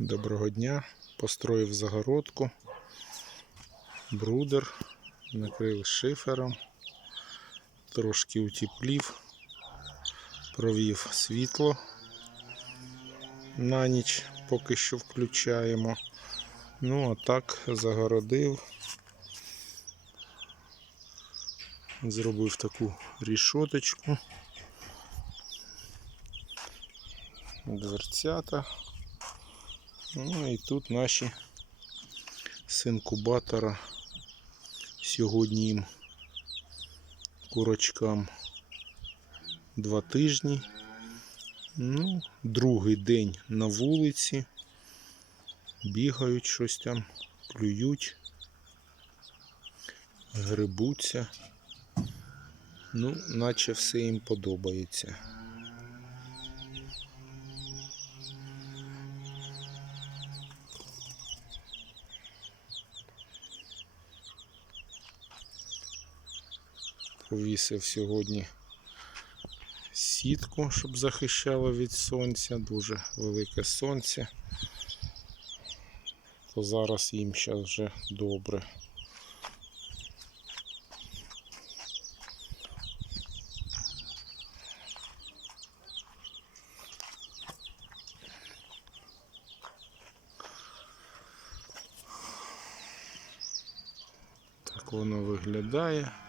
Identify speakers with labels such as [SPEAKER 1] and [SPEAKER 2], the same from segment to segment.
[SPEAKER 1] Доброго дня. Построїв загородку. Брудер. Накрив шифером. Трошки утеплів. Провів світло. На ніч поки що включаємо. Ну, а так загородив. Зробив таку рішоточку. Дверцята. Ну і тут наші з інкубатора. Сьогодні їм курочкам два тижні. Ну, другий день на вулиці. Бігають щось там, клюють, грибуться. Ну, наче все їм подобається. Повісив сьогодні сітку, щоб захищало від сонця. Дуже велике сонце. То зараз їм зараз вже добре. Так воно виглядає.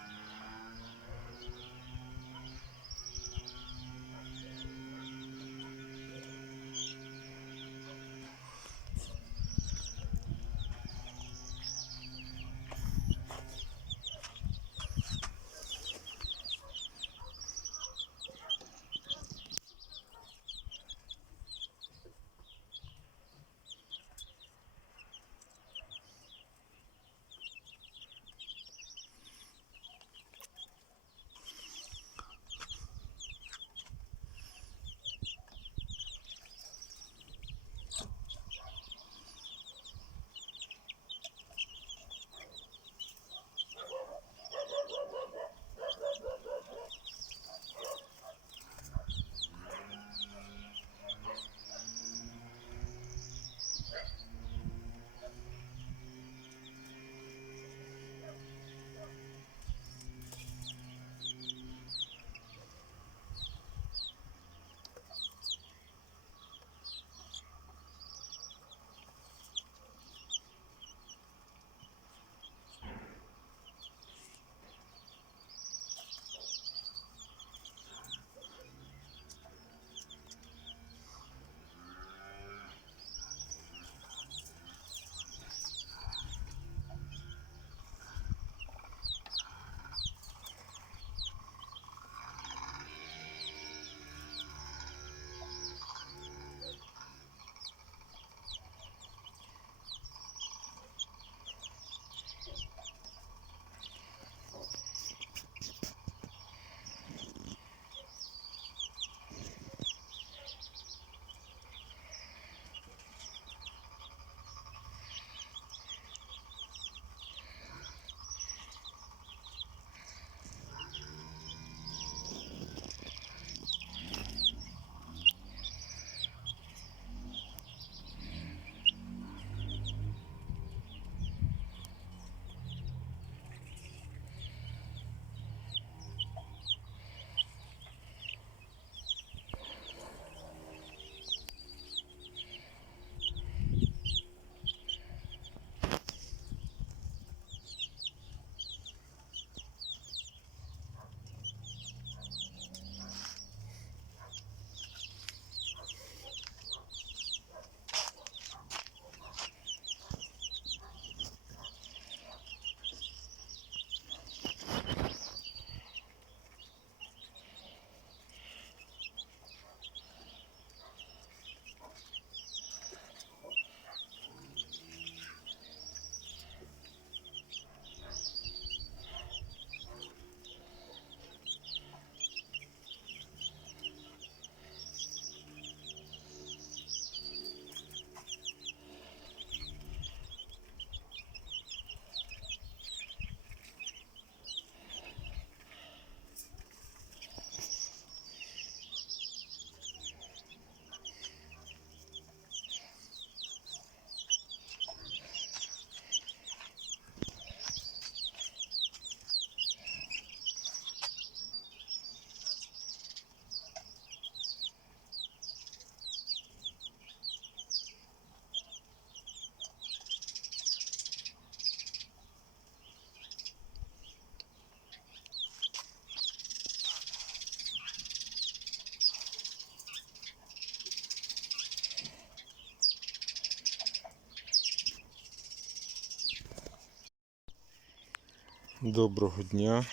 [SPEAKER 1] Доброго дня.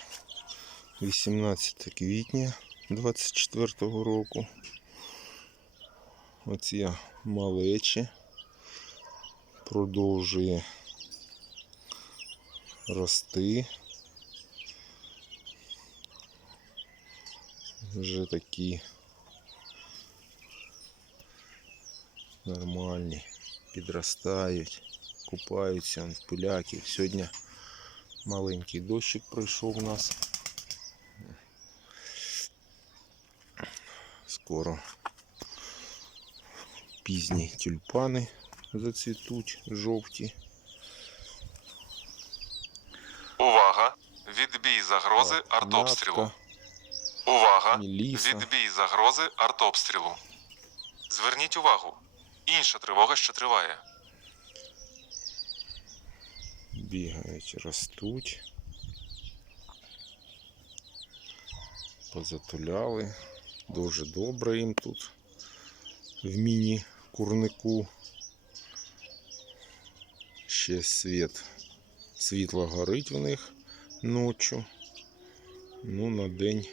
[SPEAKER 1] 18 квітня 24 року. Оці малечі продовжує рости. Вже такі нормальні, підростають, купаються в пиляків. Сьогодні маленький дощик пройшов у нас. Скоро пізні тюльпани зацвітуть жовті.
[SPEAKER 2] Увага! Відбій загрози
[SPEAKER 1] Так,
[SPEAKER 2] артобстрілу.
[SPEAKER 1] мятка,
[SPEAKER 2] Увага! Відбій загрози артобстрілу. Зверніть увагу. Інша тривога, що триває.
[SPEAKER 1] Бігають, ростуть. Позатуляли. Дуже добре їм тут в міні-курнику. Ще світ. Світло горить в них ночі. Ну, на день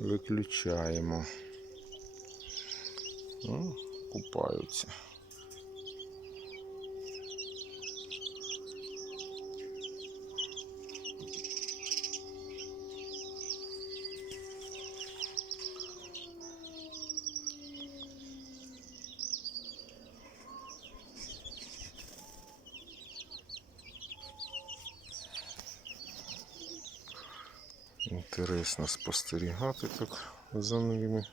[SPEAKER 1] виключаємо. Ну, купаються. Інтересно спостерігати так за ними.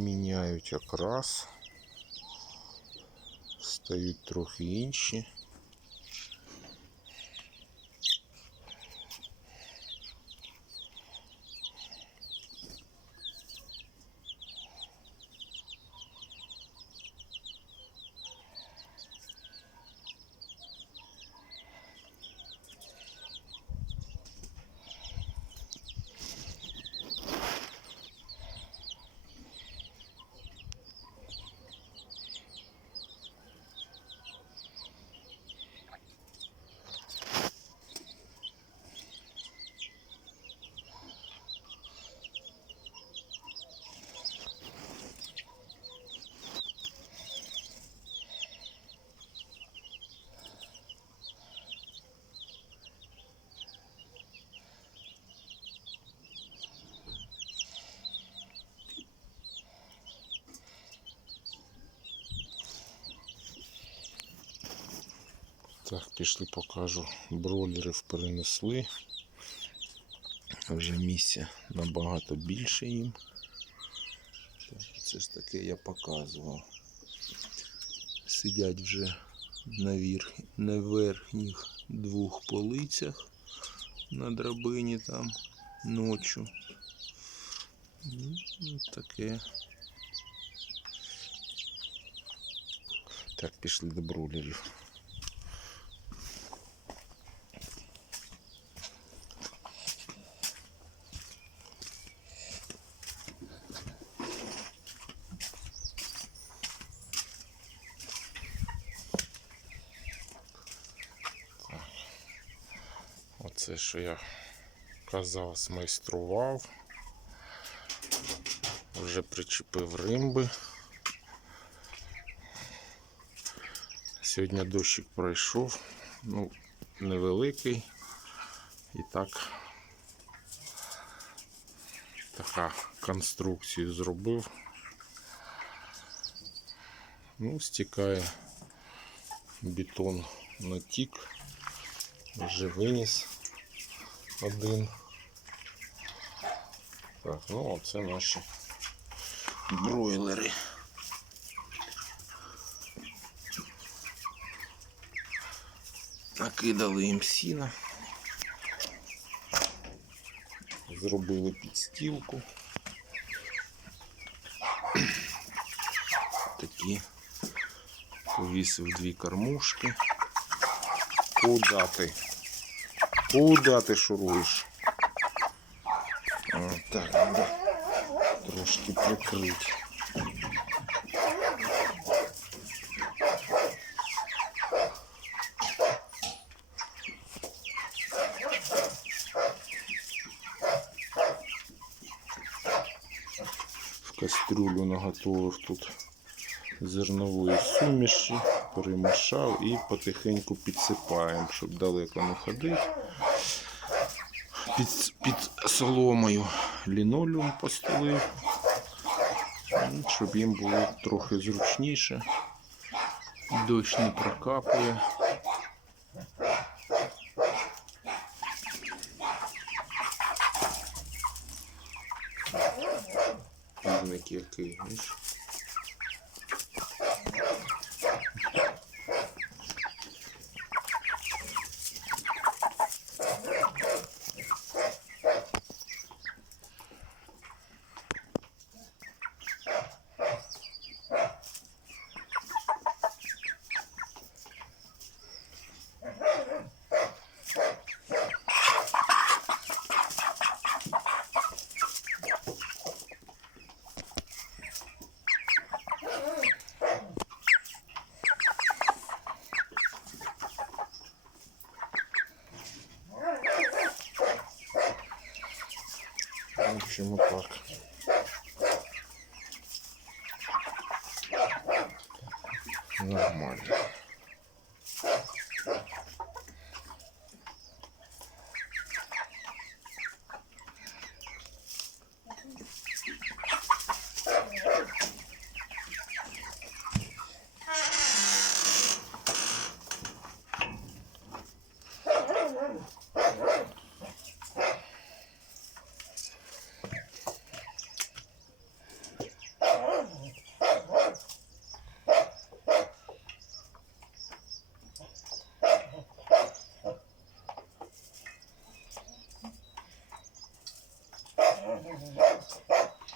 [SPEAKER 1] Міняють окрас. Стають трохи інші. Так, пішли покажу. Бролерів перенесли. Вже місця набагато більше їм. Це ж таке я показував. Сидять вже на, вір... на верхніх двох полицях на драбині там ночі. Ну, таке. Так, пішли до бролерів. Оце, що я казав, змайстрував. Вже причепив римби. Сьогодні дощик пройшов, ну, невеликий. І так така конструкцію зробив. Ну, стікає Бетон натік. Вже виніс один. Так, ну оце наші бройлери. Накидали їм сіна. Зробили підстілку. Такі. Повісив дві кормушки. Куда ти? Куда ти шуруєш? Так, надо трошки прикрити. В кастрюлю наготовив тут зернової суміші, перемішав і потихеньку підсипаємо, щоб далеко не ходити. Під, під соломою лінолеум постелив, щоб їм було трохи зручніше. Дощ не прокапує. Який, знаєш. В так. Нормально.